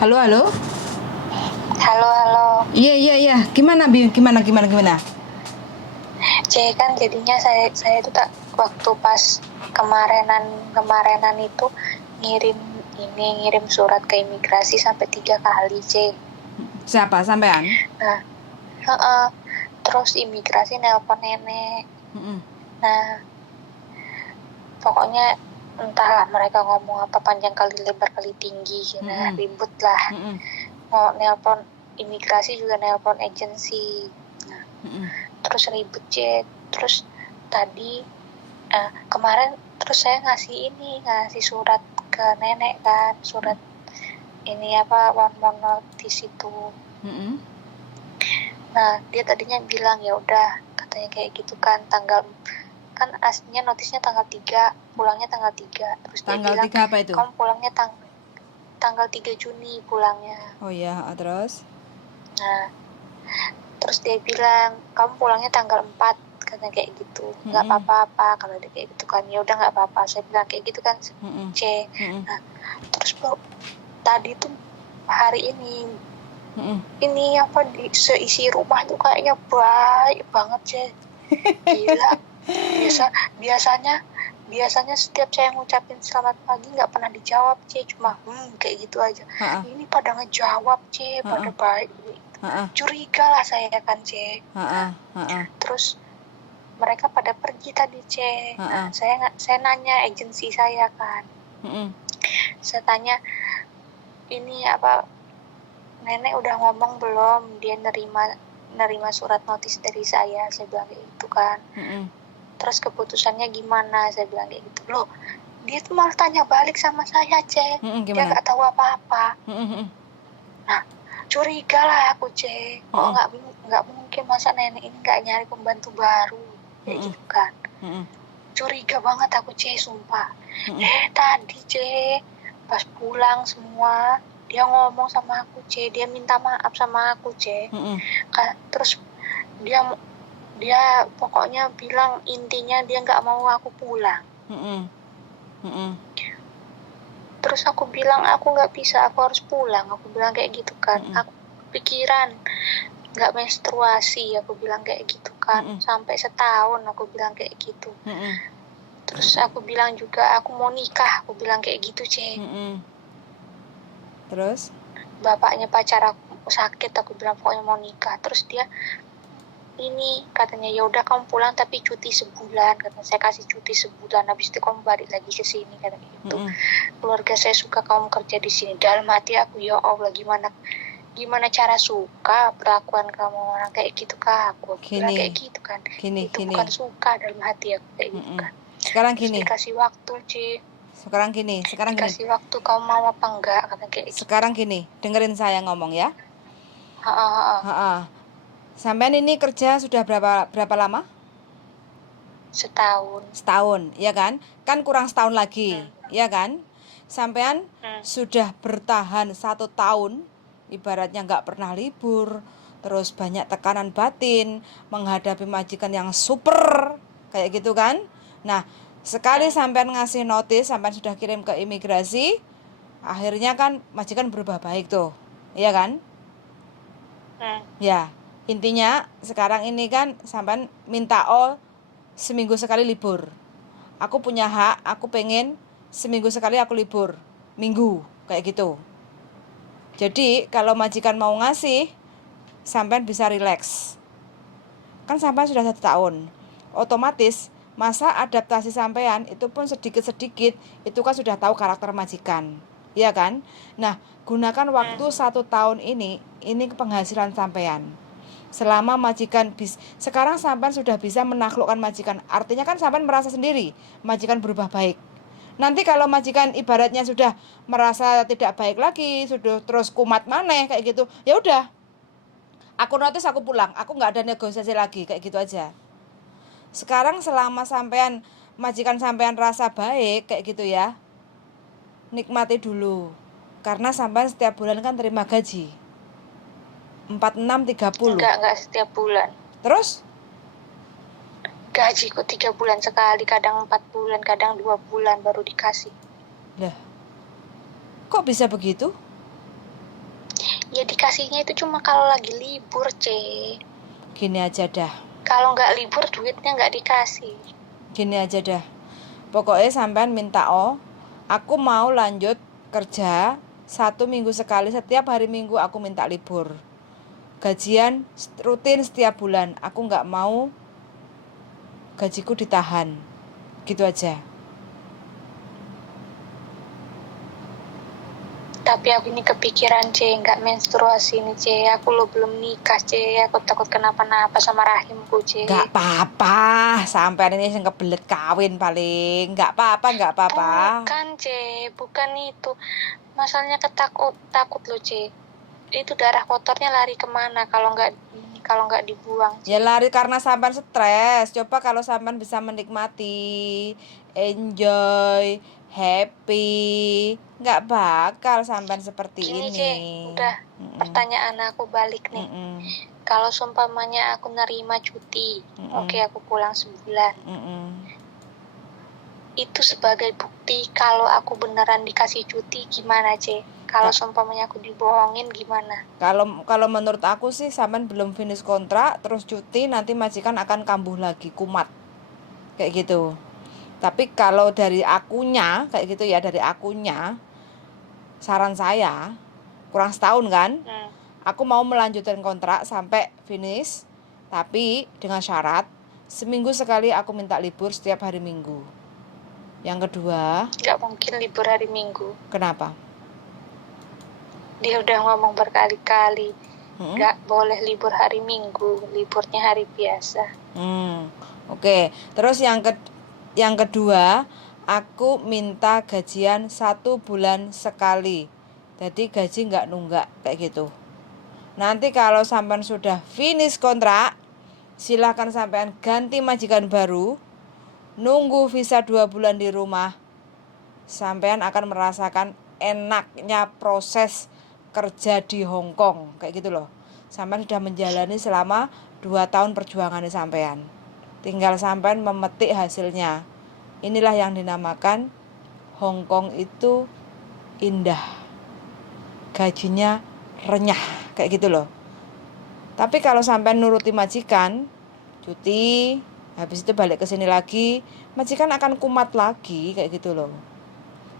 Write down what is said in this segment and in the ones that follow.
Halo, halo. Halo, halo. Iya, iya, iya. Gimana, Bi? Gimana? C kan jadinya saya itu tak waktu pas kemarinan itu ngirim surat ke imigrasi sampai 3 kali C. Siapa? Sampean? Nah, terus imigrasi nelpon nenek. Mm-mm. Nah, pokoknya entahlah mereka ngomong apa panjang kali lebar kali tinggi, nah ribut lah. Mau nelpon imigrasi juga nelpon agensi. Nah, terus ribut C. Terus tadi kemarin terus saya ngasih surat ke nenek kan, surat ini apa one more notice itu. Nah dia tadinya bilang ya udah, katanya kayak gitu kan, kan aslinya notisnya tanggal 3, pulangnya tanggal 3. Terus Tanggal dia bilang 3 apa itu? kamu pulangnya tanggal 3 Juni pulangnya. Oh iya, terus? Nah terus dia bilang kamu pulangnya tanggal 4, katanya kayak gitu. Nggak apa-apa kalau dia kayak gitu kan, ya udah nggak apa-apa, saya bilang kayak gitu kan. C. Nah terus tadi tuh hari ini apa di seisi rumah tuh kayaknya baik banget C. Gila. biasanya setiap saya ngucapin selamat pagi nggak pernah dijawab C, cuma kayak gitu aja. Ini pada ngejawab C, pada baik. Curiga lah saya kan C. Terus mereka pada pergi tadi C. Nah, saya nanya agensi saya kan. Saya tanya, ini apa nenek udah ngomong belum dia nerima surat notis dari saya bilang kayak gitu kan. Terus keputusannya gimana, saya bilang kayak gitu. Loh, dia tuh malah tanya balik sama saya C. Dia nggak tahu apa-apa. Nah curiga lah aku C. Kok nggak mungkin masa nenek ini nggak nyari pembantu baru kayak gitu kan. Curiga banget aku C, sumpah. Tadi C pas pulang semua dia ngomong sama aku C, dia minta maaf sama aku C. Terus dia pokoknya bilang intinya dia nggak mau aku pulang. Terus aku bilang aku nggak bisa, aku harus pulang, aku bilang kayak gitu kan. Aku pikiran nggak menstruasi, aku bilang kayak gitu kan. Sampai setahun aku bilang kayak gitu. Terus aku bilang juga aku mau nikah, aku bilang kayak gitu C. Terus bapaknya pacar aku sakit, aku bilang pokoknya mau nikah. Terus dia ini katanya ya udah kamu pulang tapi cuti sebulan, katanya saya kasih cuti sebulan, habis itu kamu balik lagi ke sini, katanya gitu. Keluarga saya suka kamu kerja di sini. Dalam hati aku, ya Allah, gimana cara suka perlakuan kamu orang kayak gitu kak, aku bilang kayak gitu kan. Itu bukan suka dalam hati aku kayak gitu kan. Sekarang terus gini, dikasih waktu C. sekarang gini dikasih waktu kamu mau apa enggak, katanya kayak gitu. Sekarang gini, dengerin saya ngomong ya. Sampean ini kerja sudah berapa lama? Setahun, ya kan? Kan kurang setahun lagi, ya kan? Sampean sudah bertahan 1 tahun, ibaratnya nggak pernah libur, terus banyak tekanan batin, menghadapi majikan yang super, kayak gitu kan? Nah, sekali sampean ngasih notis, sampean sudah kirim ke imigrasi, akhirnya kan majikan berubah baik tuh, iya kan? Ya, intinya sekarang ini kan sampean minta seminggu sekali libur. Aku punya hak, aku pengen seminggu sekali aku libur, minggu, kayak gitu. Jadi kalau majikan mau ngasih, sampean bisa rileks. Kan sampean sudah 1 tahun, otomatis masa adaptasi sampean itu pun sedikit-sedikit, itu kan sudah tahu karakter majikan, iya kan? Nah, gunakan waktu 1 tahun ini penghasilan sampean. Selama majikan sekarang sampean sudah bisa menaklukkan majikan, artinya kan sampean merasa sendiri majikan berubah baik. Nanti kalau majikan ibaratnya sudah merasa tidak baik lagi, sudah terus kumat maneh kayak gitu, ya udah, aku notis, aku pulang, aku nggak ada negosiasi lagi, kayak gitu aja. Sekarang selama sampean majikan sampean rasa baik kayak gitu ya, nikmati dulu, karena sampean setiap bulan kan terima gaji 4630. Enggak setiap bulan. Terus gajiku 3 bulan sekali, kadang 4 bulan, kadang 2 bulan baru dikasih. Lah, kok bisa begitu? Ya dikasihnya itu cuma kalau lagi libur, C. Gini aja dah. Kalau nggak libur duitnya nggak dikasih. Gini aja dah. Pokoknya sampean minta aku mau lanjut kerja 1 minggu sekali, setiap hari Minggu aku minta libur. Gajian rutin setiap bulan. Aku nggak mau gajiku ditahan. Gitu aja. Tapi aku ini kepikiran, C, nggak menstruasi nih, C. Aku lo belum nikah, C. Aku takut kenapa-napa sama rahimku, C. Nggak apa-apa, sampean ini yang kebelet kawin paling. Nggak apa-apa. Bukan, C, bukan itu. Masalahnya takut lo, C. Itu darah kotornya lari kemana kalau nggak dibuang, C. Ya lari karena sampean stres. Coba kalau sampean bisa menikmati, enjoy, happy, nggak bakal sampean seperti Gini, ini. C, udah pertanyaan aku balik nih. Kalau seumpamanya aku nerima cuti, oke, aku pulang sebulan. Itu sebagai bukti kalau aku beneran dikasih cuti gimana, C? Kalau seumpamanya aku dibohongin gimana? Kalau menurut aku sih sampean belum finish kontrak terus cuti, nanti majikan akan kambuh lagi, kumat. Kayak gitu. Tapi kalau dari akunya kayak gitu ya, dari akunya saran saya kurang setahun kan, aku mau melanjutkan kontrak sampai finish, tapi dengan syarat seminggu sekali aku minta libur setiap hari Minggu. Yang kedua, nggak mungkin libur hari Minggu. Kenapa? Dia udah ngomong berkali-kali nggak boleh libur hari Minggu, liburnya hari biasa. Oke. Terus yang kedua, aku minta gajian 1 bulan sekali. Jadi gaji nggak nunggak kayak gitu. Nanti kalau sampean sudah finish kontrak, silakan sampean ganti majikan baru, nunggu visa 2 bulan di rumah. Sampean akan merasakan enaknya proses kerja di Hong Kong kayak gitu loh. Sampean sudah menjalani selama 2 tahun perjuangan sampean. Tinggal sampean memetik hasilnya. Inilah yang dinamakan Hong Kong itu indah. Gajinya renyah kayak gitu loh. Tapi kalau sampean nuruti majikan, cuti, habis itu balik ke sini lagi, majikan akan kumat lagi kayak gitu loh.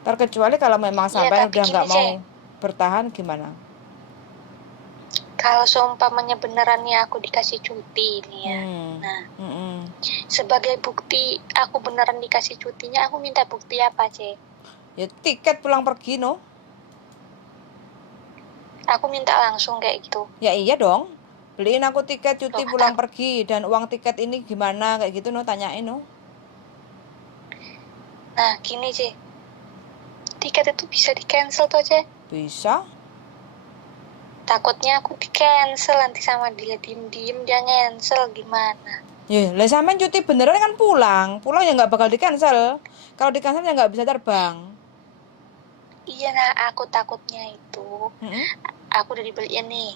Terkecuali kalau memang sampean udah nggak mau bertahan gimana? Kalau seumpamanya beneran nih aku dikasih cuti nih ya. Sebagai bukti aku beneran dikasih cutinya, aku minta bukti apa, C? Ya tiket pulang pergi no. Aku minta langsung kayak gitu. Ya iya dong. Beliin aku tiket cuti pulang pergi dan uang tiket ini gimana kayak gitu no, tanyain no. Nah gini, C, tiket itu bisa di cancel toh, C? Bisa. Takutnya aku di cancel nanti sama dia, diem-diem dia cancel gimana? Ya lah sampean cuti beneran kan pulang ya nggak bakal di cancel. Kalau di cancel ya nggak bisa terbang. Iya, nah aku takutnya itu aku udah dibeliin nih.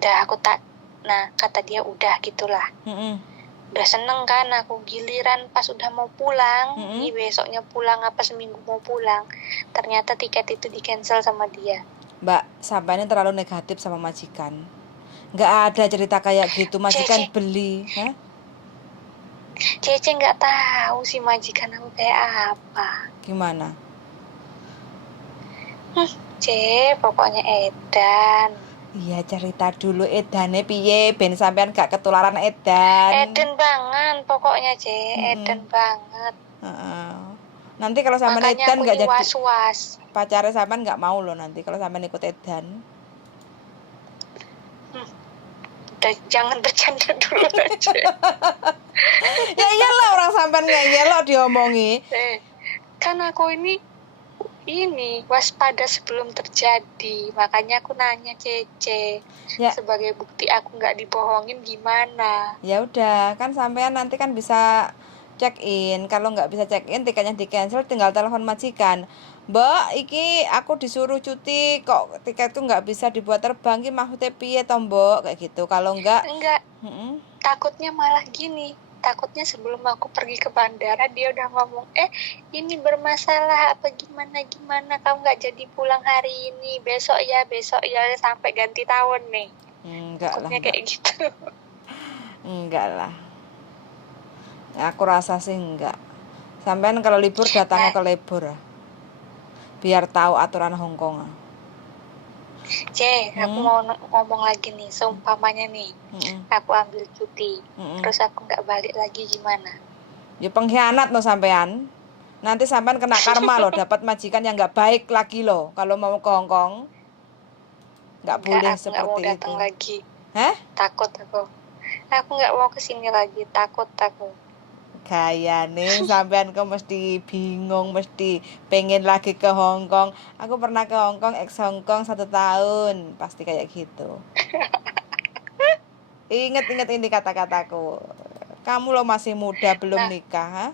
Udah nah kata dia udah gitulah. Udah seneng kan aku, giliran pas udah mau pulang, nih besoknya pulang apa seminggu mau pulang, ternyata tiket itu di cancel sama dia. Mbak, sampean terlalu negatif sama majikan. Nggak ada cerita kayak gitu, majikan beli. Cece nggak tahu sih majikan aku kayak apa. Gimana? Pokoknya edan. Iya, cerita dulu edane piye ben sampean gak ketularan edan. Edan banget pokoknya, edan banget. Nanti kalau sampean edan gak jadi was-was. Pacarnya sampean gak mau loh nanti kalau sampean ikut edan. Jangan bercanda dulu aja. Ya iyalah, orang sampean ngeyel diomongi. Kan aku ini waspada sebelum terjadi, makanya aku nanya Cece ya. Sebagai bukti aku nggak dibohongin gimana? Ya udah, kan sampean nanti kan bisa check in. Kalau nggak bisa check in, tiketnya di cancel, tinggal telepon majikan. Mbak, iki aku disuruh cuti kok tiketku nggak bisa dibuat terbang, ki maksudnya piye toh Mbak, kayak gitu. Kalau enggak takutnya malah gini, takutnya sebelum aku pergi ke bandara dia udah ngomong, ini bermasalah apa gimana, kamu nggak jadi pulang hari ini, besok ya, sampai ganti tahun nih. Takutnya kayak gitu. Enggak lah, aku rasa sih enggak. Sampean kalau libur datangnya ke libur, biar tahu aturan Hongkong. Aku mau ngomong lagi nih, seumpamanya nih, aku ambil cuti, terus aku nggak balik lagi gimana? Ya pengkhianat loh sampean. Nanti sampean kena karma loh, dapat majikan yang nggak baik lagi loh. Kalau mau ke Hongkong, nggak boleh aku seperti mau itu. Datang lagi. Hah? Takut aku nggak mau kesini lagi, takut aku. Gaya nih sampean kok mesti bingung, mesti pengen lagi ke Hongkong. Aku pernah ke Hongkong, ex Hongkong 1 tahun, pasti kayak gitu. Ingat ini kata-kataku. Kamu lo masih muda, belum nikah, ha?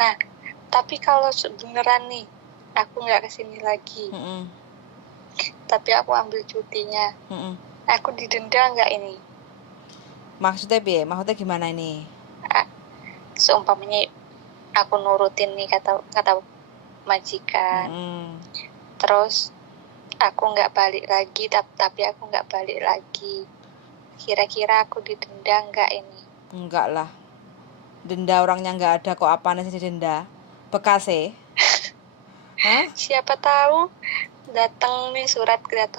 Nah, tapi kalau beneran nih, aku nggak kesini lagi. Tapi aku ambil cutinya. Aku didenda nggak ini? Maksudnya piye? Maksudnya gimana ini? Seumpamanya aku nurutin nih kata majikan. Terus aku nggak balik lagi, tapi aku nggak balik lagi. Kira-kira aku didenda nggak ini? Enggak lah. Denda orangnya nggak ada kok, apaan sih denda? Bekas Hah? Siapa tahu datang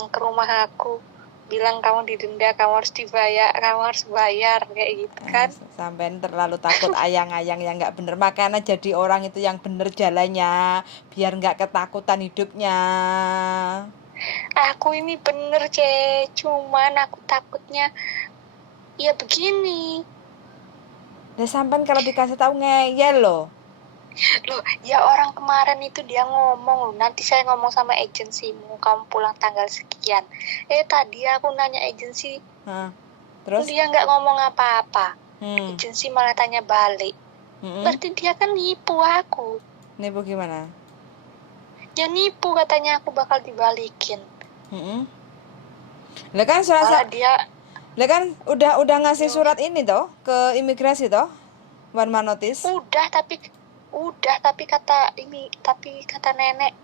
ke rumah aku, bilang kamu didenda, kamu harus bayar kayak gitu kan. Sampai terlalu takut ayang-ayang yang nggak bener, makanya jadi orang itu yang bener jalannya, biar nggak ketakutan hidupnya. Aku ini bener cuman aku takutnya ya begini. Nah sampai kalau dikasih tahu ngeyel loh. Ya orang kemarin itu dia ngomong loh, nanti saya ngomong sama agensimu, kamu pulang tanggal sekian. Tadi aku nanya agensi, terus dia nggak ngomong apa-apa. Agensi malah tanya balik. Berarti dia kan nipu aku. Nipu gimana? Ya nipu, katanya aku bakal dibalikin. Lah kan lah kan udah ngasih surat ini toh ke imigrasi toh, one man notice. Tapi kata nenek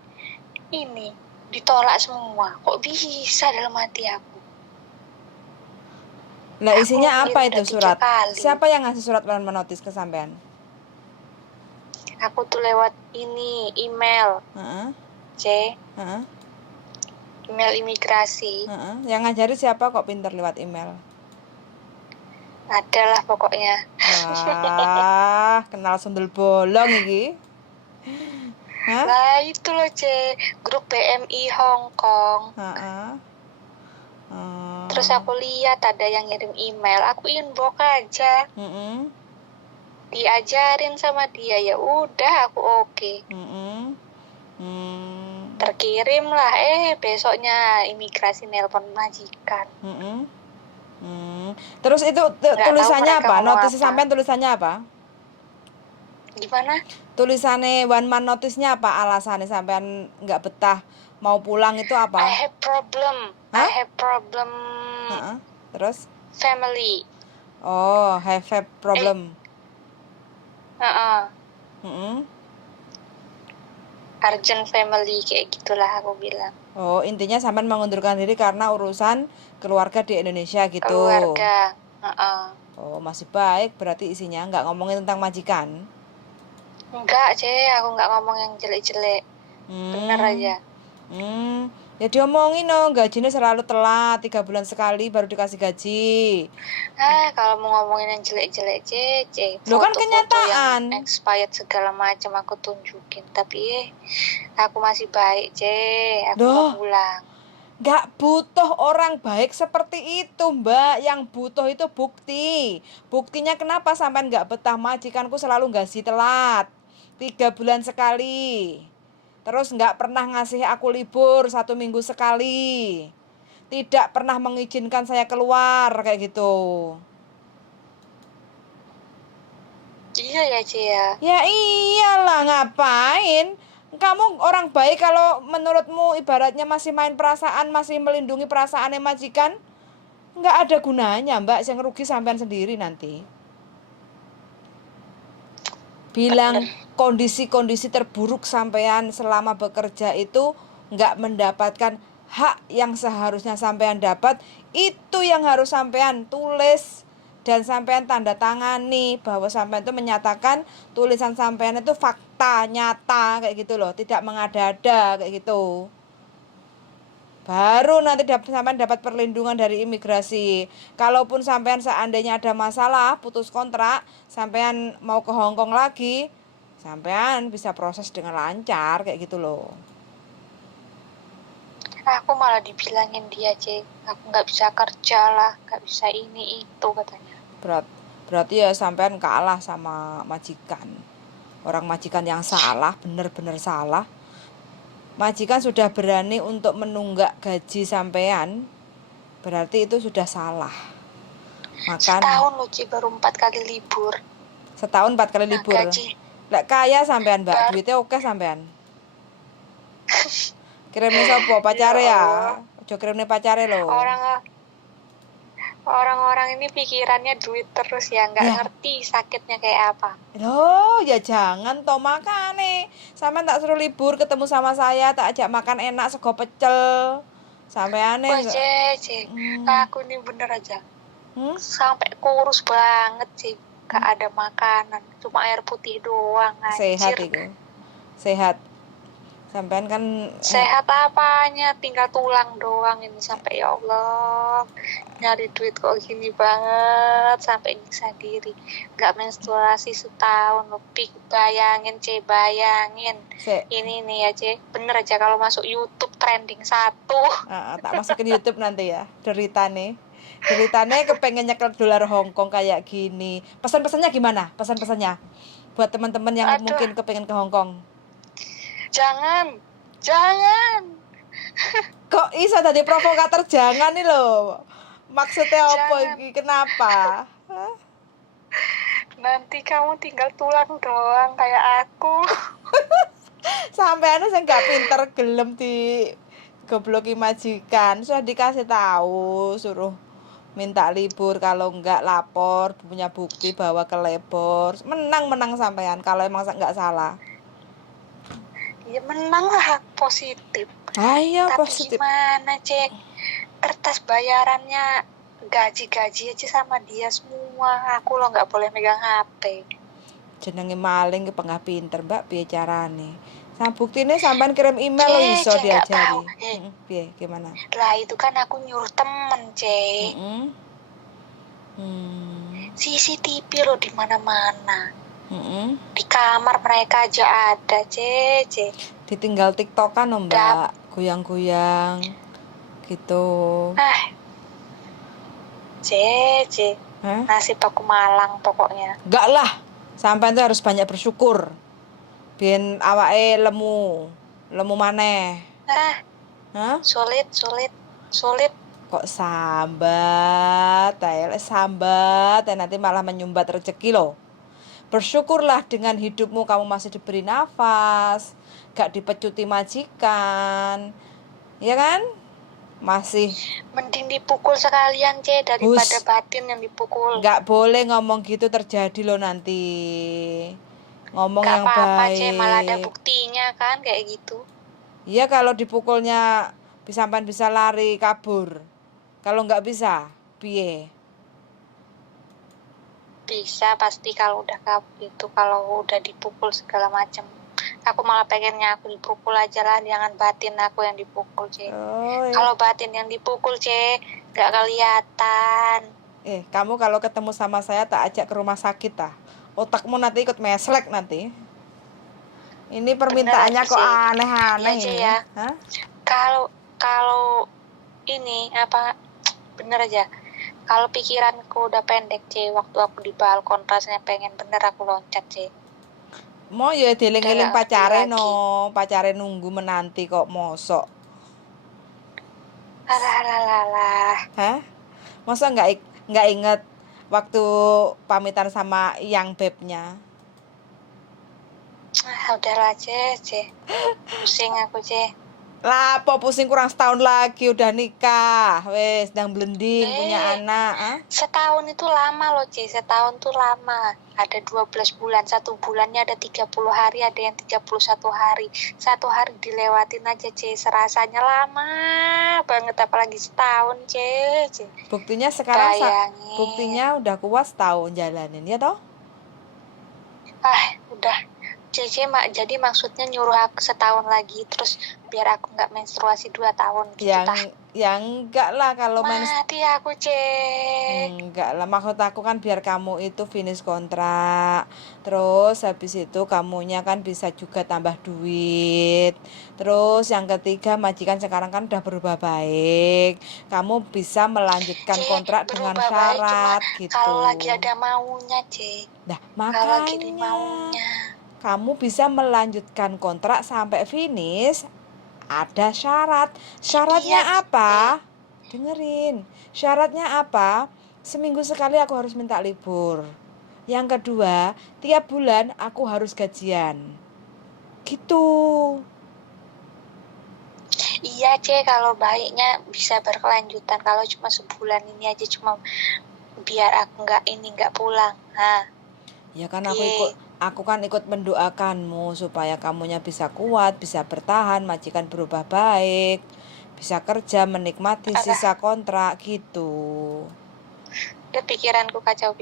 ini ditolak semua. Kok bisa dalam hati aku? Nah isinya apa itu surat? Siapa yang ngasih surat one man notice ke sampean? Aku tuh lewat ini email. Email imigrasi. Yang ngajari siapa kok pinter lewat email? Adalah pokoknya. Wah, kenal sundel bolong iki. Nah itu loh grup BMI Hongkong. Terus aku lihat ada yang ngirim email, aku inbox aja. Diajarin sama dia, ya udah aku oke. Terkirim lah, besoknya imigrasi nelpon majikan. Terus itu tulisannya apa? Notis sampean tulisannya apa? Gimana? Tulisannya one man notice-nya apa? Alasannya sampean nggak betah mau pulang itu apa? I have problem. Terus? Family. Oh, have problem. Urgent family kayak gitulah aku bilang. Oh, intinya sampean mengundurkan diri karena urusan keluarga di Indonesia gitu. Keluarga. Oh, masih baik berarti isinya nggak ngomongin tentang majikan. Enggak, aku nggak ngomong yang jelek-jelek. Bener aja. Ya diomongin dong, gajinya selalu telat, 3 bulan sekali baru dikasih gaji. Kalau mau ngomongin yang jelek-jelek lo kan kenyataan yang expired segala macam aku tunjukin, tapi aku masih baik aku mau pulang. Gak butuh orang baik seperti itu, Mbak. Yang butuh itu bukti. Buktinya kenapa sampai gak betah, majikanku selalu gaji telat 3 bulan sekali. Terus gak pernah ngasih aku libur 1 minggu sekali. Tidak pernah mengizinkan saya keluar kayak gitu. Iya ya ya. Ya iyalah, ngapain? Kamu orang baik kalau menurutmu ibaratnya masih main perasaan, masih melindungi perasaannya majikan, nggak ada gunanya, Mbak. Yang rugi sampean sendiri nanti. bilang kondisi-kondisi terburuk sampean selama bekerja itu nggak mendapatkan hak yang seharusnya sampean dapat, itu yang harus sampean tulis dan sampean tanda tangani bahwa sampean itu menyatakan tulisan sampean itu fakta nyata kayak gitu loh, tidak mengada-ada kayak gitu. Baru nanti sampean dapat perlindungan dari imigrasi. Kalaupun sampean seandainya ada masalah putus kontrak, sampean mau ke Hong Kong lagi, sampean bisa proses dengan lancar kayak gitu loh. Aku malah dibilangin dia, aku nggak bisa kerja lah, nggak bisa ini itu katanya. Berarti ya sampean kalah sama majikan. Orang majikan yang salah, bener-bener salah. Majikan sudah berani untuk menunggak gaji sampean, berarti itu sudah salah. Setahun loh baru 4 kali libur. Setahun 4 kali libur. Gaji. Lek kaya sampean mbak, duitnya oke sampean. Kirimnya sopo pacare ya? Ojo kirimnya pacare loh. Orang-orang ini pikirannya duit terus ya, nggak ngerti sakitnya kayak apa. Loh, ya jangan toh makane. Sampean tak suruh libur ketemu sama saya, tak ajak makan enak sego pecel. Sampean wah, aku ini bener aja. Sampai kurus banget sih. Gak ada makanan, cuma air putih doang. Sehat itu. Sehat. Sampean kan sehat apanya, tinggal tulang doang ini sampai ya Allah. Nyari duit kok gini banget, sampai nyiksa diri. Gak menstruasi setahun lebih, bayangin bayangin. Ini nih ya bener aja kalau masuk YouTube trending 1. Tak masukin YouTube nanti ya, deritane kepengen nyekel dolar Hongkong kayak gini. Pesan-pesannya gimana? Pesan-pesannya buat teman-teman yang mungkin kepengen ke Hongkong. Jangan. Kok bisa tadi provokator jangan nih loh. Maksudnya apa ini? Kenapa? Nanti kamu tinggal tulang doang kayak aku. Sampean sing gak pinter gelem di gobloki majikan. Sudah dikasih tahu, suruh minta libur, kalau enggak lapor, punya bukti bahwa kelebor. Menang sampean kalau emang enggak salah. Ya menang lah, positif. Ayo tapi positif. Gimana kertas bayarannya gaji aja sama dia semua. Aku lo nggak boleh megang HP. Jenenge maling ke pengah pinter mbak, piye carane? Sama buktine sampean kirim email lo iso diajari. Piye gimana? Lah itu kan aku nyuruh temen CCTV lo di mana-mana. Di kamar mereka aja ada, Ditinggal TikTokan loh mbak, goyang-goyang gitu. Nasib aku malang pokoknya. Enggak lah, sampean tuh harus banyak bersyukur. Biar awake lemu maneh. Sulit. Kok sambat, nanti malah menyumbat rezeki loh. Bersyukurlah dengan hidupmu, kamu masih diberi nafas, gak dipecuti majikan, ya kan? Masih mending dipukul sekalian daripada batin yang dipukul. Gak boleh ngomong gitu, terjadi loh nanti. Ngomong gak yang baik. Malah ada buktinya kan kayak gitu. Iya, kalau dipukulnya sampean bisa lari kabur. Kalau nggak bisa, piye? Bisa pasti kalau udah kabur itu, kalau udah dipukul segala macam. Aku malah pengennya aku dipukul aja lah, jangan batin aku yang dipukul iya. Kalau batin yang dipukul nggak kelihatan. Kamu kalau ketemu sama saya tak ajak ke rumah sakit otakmu nanti ikut meslek nanti. Ini permintaannya kok aneh-aneh ya. Kalau ini bener aja. Kalau pikiranku udah pendek waktu aku di balkon rasanya pengen bener aku loncat Mau ya dieling-eling pacare pacare nunggu menanti kok mosok. Hah? Masa nggak inget waktu pamitan sama yang bebnya? Udahlah pusing aku Lah apa pusing kurang setahun lagi udah nikah. Wes ndang blending punya anak, ah? Setahun itu lama loh, C. Setahun tuh lama. Ada 12 bulan, 1 bulannya ada 30 hari, ada yang 31 hari. 1 hari dilewatin aja, C. Serasanya lama banget, apalagi setahun, C. Buktinya sekarang Bayangin. buktinya udah kuat setahun jalanin, ya toh? Udah. Jadi maksudnya nyuruh aku setahun lagi, terus biar aku nggak menstruasi 2 tahun gitu. Yang enggak lah kalau mati aku, C. Enggak lah, maksud aku kan biar kamu itu finish kontrak, terus habis itu kamunya kan bisa juga tambah duit. Terus yang ketiga, majikan sekarang kan udah berubah baik, kamu bisa melanjutkan kontrak dengan syarat gitu. Kalau lagi ada maunya, C. Nah, Kalau lagi makanya maunya kamu bisa melanjutkan kontrak sampai finish. Ada syarat. Syaratnya apa? Dengerin. Syaratnya apa? Seminggu sekali aku harus minta libur. Yang kedua, tiap bulan aku harus gajian. Gitu. Iya, C, kalau baiknya bisa berkelanjutan. Kalau cuma sebulan ini aja, cuma biar aku nggak pulang. Nah, ya kan aku kan ikut mendoakanmu supaya kamunya bisa kuat, bisa bertahan, majikan berubah baik, bisa kerja, menikmati sisa kontrak gitu. Udah pikiranku kacau.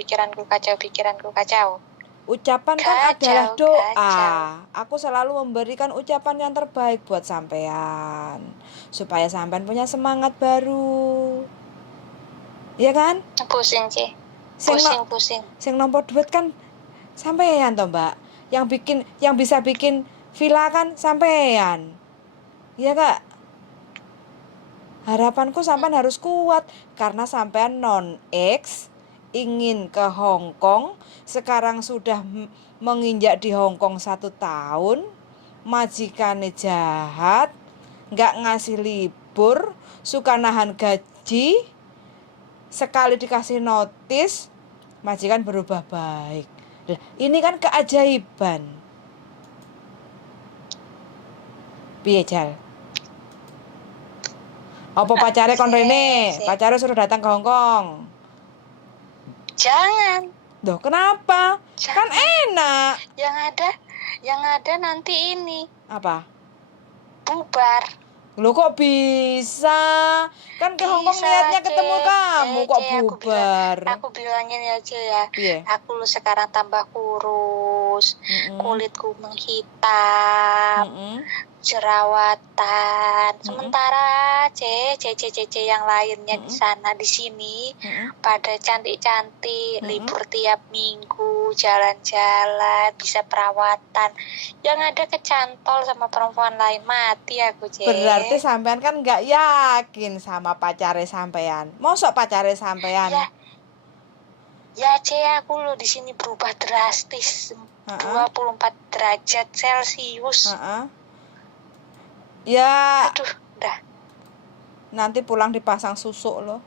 Ucapan kan adalah doa. Aku selalu memberikan ucapan yang terbaik buat sampean, supaya sampean punya semangat baru. Iya kan? Pusing, C. Pusing. Sing nomor duit kan sampean toh, Mbak. Yang bisa bikin villa kan sampean. Iya, Kak? Harapanku sampean harus kuat karena sampean non-X ingin ke Hong Kong, sekarang sudah menginjak di Hong Kong 1 tahun, majikannya jahat, nggak ngasih libur, suka nahan gaji, sekali dikasih notis, majikan berubah baik. Lah, ini kan keajaiban. Piye, Jal? Apa pacare kon rene? Pacare suruh datang ke Hong Kong. Jangan. Duh, kenapa? Jangan. Kan enak. Yang ada nanti ini. Apa? Bubar. Loh kok bisa? Kan ke Hong Kong niatnya ketemu kamu, kok bubar? Aku bilangin aja ya. Yeah. Aku lu sekarang tambah kurus, kulitku menghitam, jerawatan. Sementara C yang lainnya di sana di sini pada cantik-cantik, libur tiap minggu, jalan-jalan, bisa perawatan. Yang ada kecantol sama perempuan lain, mati aku, C. Berarti sampean kan nggak yakin sama pacare sampean. Mosok pacare sampean? Ya, C, aku lo di sini berubah drastis. 24 derajat Celcius. Ya. Aduh, udah. Nanti pulang dipasang susuk loh.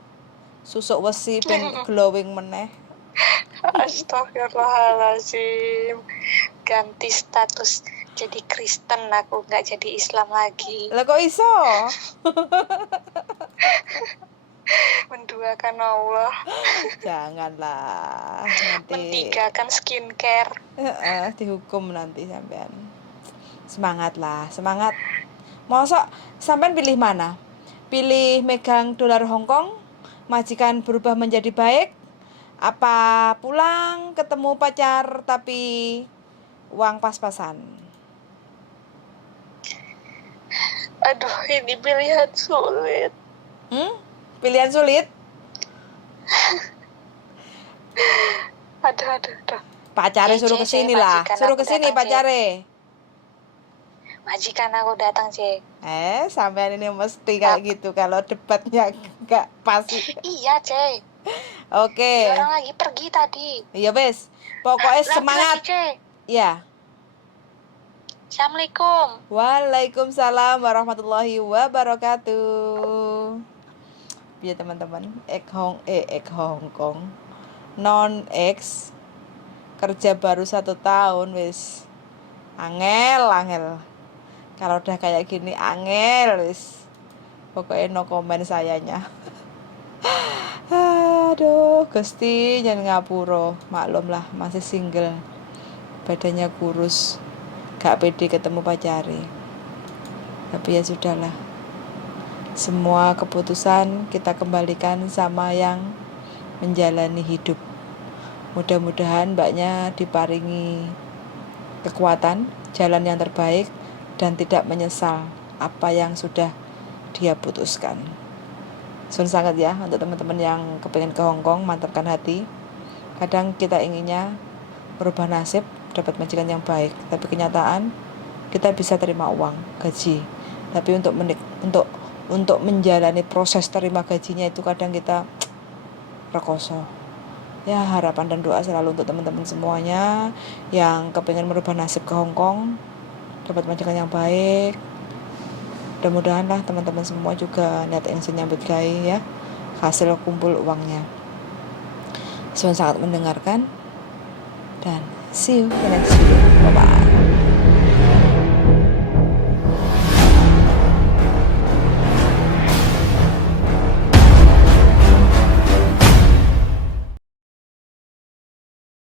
Susuk wesi pin glowing meneh. Astagfirullahaladzim. Ganti status jadi Kristen, aku nggak jadi Islam lagi. Lah kok iso? Menduakan Allah. Janganlah nanti. Mentigakan skincare. Dihukum nanti sampean. Semangat lah, semangat. Mosok sampean pilih mana? Pilih megang dolar Hong Kong, majikan berubah menjadi baik, apa pulang ketemu pacar tapi uang pas-pasan? Aduh, ini pilihan sulit. Pilihan sulit? Aduh. Pacare suruh kesini lah. Suruh kesini pacare. Majikan aku datang, C. Sampean ini mesti kayak gitu kalau debatnya gak pas. Iya, C. Oke. Orang lagi pergi tadi. Iya, wes. Pokoknya semangat. Iya. Assalamualaikum. Waalaikumsalam warahmatullahi wabarakatuh. Biar teman-teman, Hong Kong. Non-X kerja baru 1 tahun wis. Angel. Kalau udah kayak gini angel wis. Pokoknya no comment sayanya. Aduh, Gusti jangan ngapuro. Maklum lah, masih single. Badannya kurus. Gak pede ketemu pacari. Tapi ya sudahlah. Semua keputusan kita kembalikan sama yang menjalani hidup. Mudah-mudahan mbaknya diparingi kekuatan, jalan yang terbaik, dan tidak menyesal apa yang sudah dia putuskan. Sun sangat ya untuk teman-teman yang kepengen ke Hongkong, mantapkan hati. Kadang kita inginnya merubah nasib, dapat majikan yang baik, tapi kenyataan kita bisa terima uang, gaji. Tapi untuk menjalani proses terima gajinya itu kadang kita rekoso. Ya, harapan dan doa selalu untuk teman-teman semuanya yang kepengen merubah nasib ke Hongkong, dapat majikan yang baik. Mudah-mudahan lah teman-teman semua juga niat yang nyambut gawe ya, hasil kumpul uangnya. Sangat mendengarkan dan see you in the next video. Bye bye.